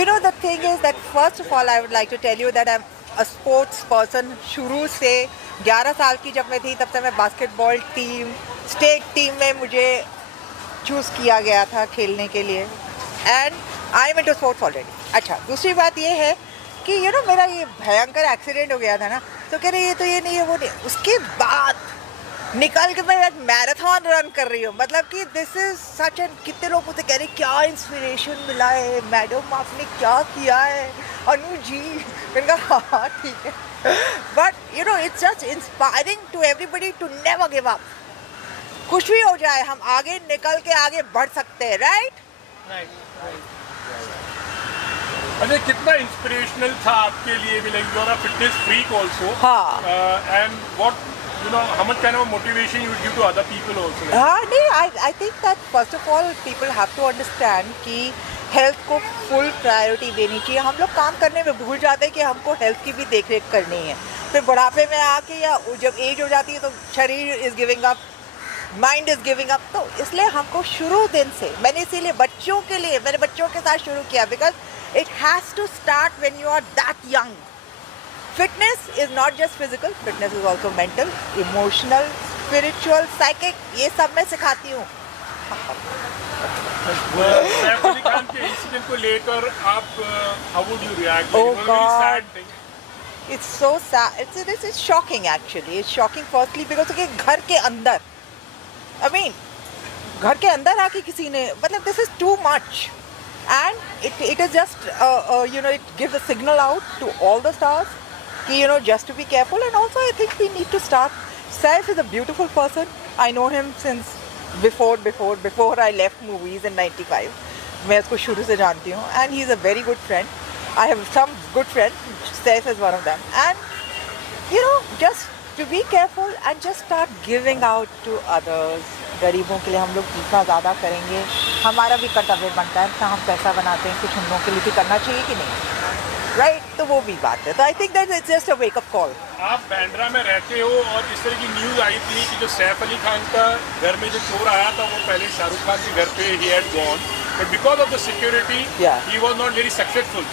You know, the thing is that first of all, I would like to tell you that I'm a sports person. शुरू से 11 साल की जब मैं थी तब से मैं बास्केटबॉल टीम, स्टेट टीम में मुझे चूज़ किया गया था खेलने के लिए. And I am into sports already. अच्छा, दूसरी बात ये है कि मेरा ये भयंकर एक्सीडेंट हो गया था ना, तो कह रहे ये तो ये नहीं है वो नहीं. उसके बाद निकल के मैं मैराथन रन कर रही हूँ. मतलब कि दिस इज सच एन. कितने लोग मुझे कह रहे क्या इंस्पिरेशन मिला है, मैडम आपने क्या किया है, अनु जी. मैंने कहा हाँ ठीक है. But it's just inspiring to everybody to never give up. कुछ भी हो जाए हम आगे निकल के आगे बढ़ सकते हैं. राइट. अच्छा, कितना इंस्पिरेशनल था आपके लिए भी, like you are a fitness freak also. हाँ. And what how much kind of motivation you would give to other people also? हाँ नहीं, I think that first of all people have to understand कि health को full priority देनी चाहिए. हम लोग काम करने में भूल जाते हैं कि हमको हेल्थ की भी देख रेख करनी है. फिर बुढ़ापे में आके या जब एज हो जाती है तो शरीर is giving up, mind is giving up. तो इसलिए हमको शुरू दिन से मैंने इसीलिए बच्चों के लिए मैंने बच्चों के साथ शुरू किया. Because it has to start when you are that young. Fitness is not just physical, fitness is also mental, emotional, spiritual, psychic. ये सब मैं सिखाती हूँ. सैफ अली खान के इंसिडेंट को लेकर आप how would you react? Oh It was a very God. sad thing. It's so sad. It's shocking actually. It's shocking firstly because कि घर के अंदर, I mean, घर के अंदर आके किसी ने मतलब this is too much. And it is just it gives a signal out to all the stars. Just to be careful. And also I think we need to start. Saif is a beautiful person. I know him since before I left movies in 95. मैं उसको शुरू से जानती हूँ. And he is a very good friend. I have some good friends. Saif is one of them. And just to be careful and just start giving out to others. गरीबों के लिए हम लोग जितना ज़्यादा करेंगे हमारा भी कर्तव्य बनता है. हम पैसा बनाते हैं कुछ हम लोगों के लिए भी करना चाहिए कि नहीं. राइट. तो वो भी बात है. तो आई think that it's just a wake up call. आप बांद्रा में रहते हो और इस तरह की न्यूज़ आई थी कि जो सैफ अली खान का घर में जो चोर आया था वो पहले शाहरुख खान के घर पे he had gone, but because of the security he was not very successful.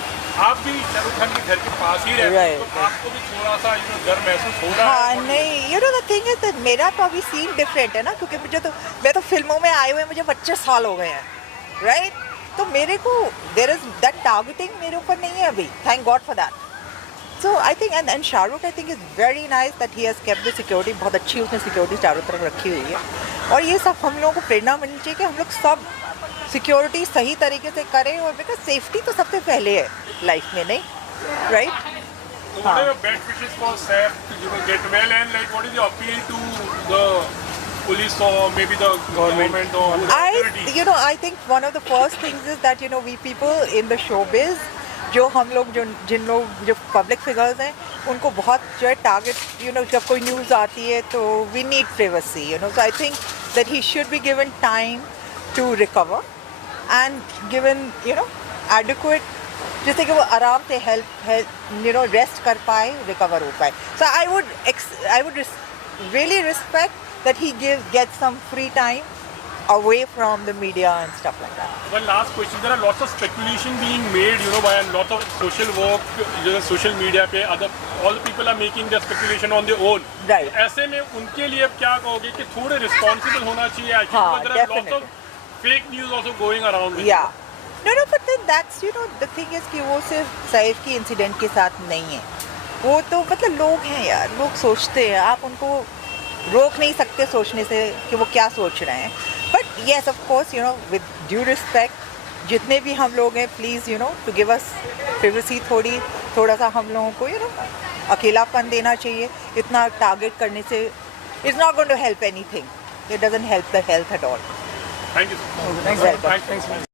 आप भी शाहरुख खान के घर के पास ही रहते हैं, तो आपको भी थोड़ा सा डर महसूस हो रहा है? हाँ नहीं, द थिंग इज दैट मेरा तो अभी सीन डिफरेंट है ना, क्योंकि मैं तो फिल्मों में आए हुए मुझे 25 साल हो गए हैं. राइट. तो मेरे को देयर इज दैट टारगेटिंग मेरे ऊपर नहीं है अभी. Thank God for that. So I think and Shahrukh I think is very nice that he has kept the security. बहुत अच्छी उसने सिक्योरिटी चारों तरफ रखी हुई है. और ये सब हम लोगों को प्रेरणा मिलनी चाहिए कि हम लोग सब सिक्योरिटी सही तरीके से करें. और बिकॉज सेफ्टी तो सबसे पहले है लाइफ में, नहीं. Right. What are your best wishes for Saif to get well, and like what is your appeal to the police or maybe the government or authorities? I think one of the first things is that we people in the showbiz, जो हम लोग जिन लोग जो public figures हैं उनको बहुत जो है टारगेट जब कोई न्यूज़ आती है तो we need privacy. So I think that he should be given time to recover and given adequate, जिससे कि वो आराम से हेल्प रेस्ट कर पाए, रिकवर हो पाए. So I would really respect that he gets some free time away from the media and stuff like that. One last question. There are lots of speculation being made, by a lot of social work, social media पे all the people are making their speculation on their own. Right. ऐसे में उनके लिए अब क्या कहोगे कि थोड़े responsible होना चाहिए actually, हाँ, because there are lots of fake news also going around. Yeah. No, but then that's the thing is कि वो सिर्फ सैफ की इंसिडेंट के साथ नहीं है. वो तो मतलब लोग हैं यार, लोग सोचते हैं. आप उनको रोक नहीं सकते सोचने से कि वो क्या सोच रहे हैं. But yes of course with due respect जितने भी हम लोग हैं, please to give us privacy. थोड़ा सा हम लोगों को अकेलापन देना चाहिए. इतना टारगेट करने से it's not going to help anything. It doesn't help the health at all. Thank you. Thanks.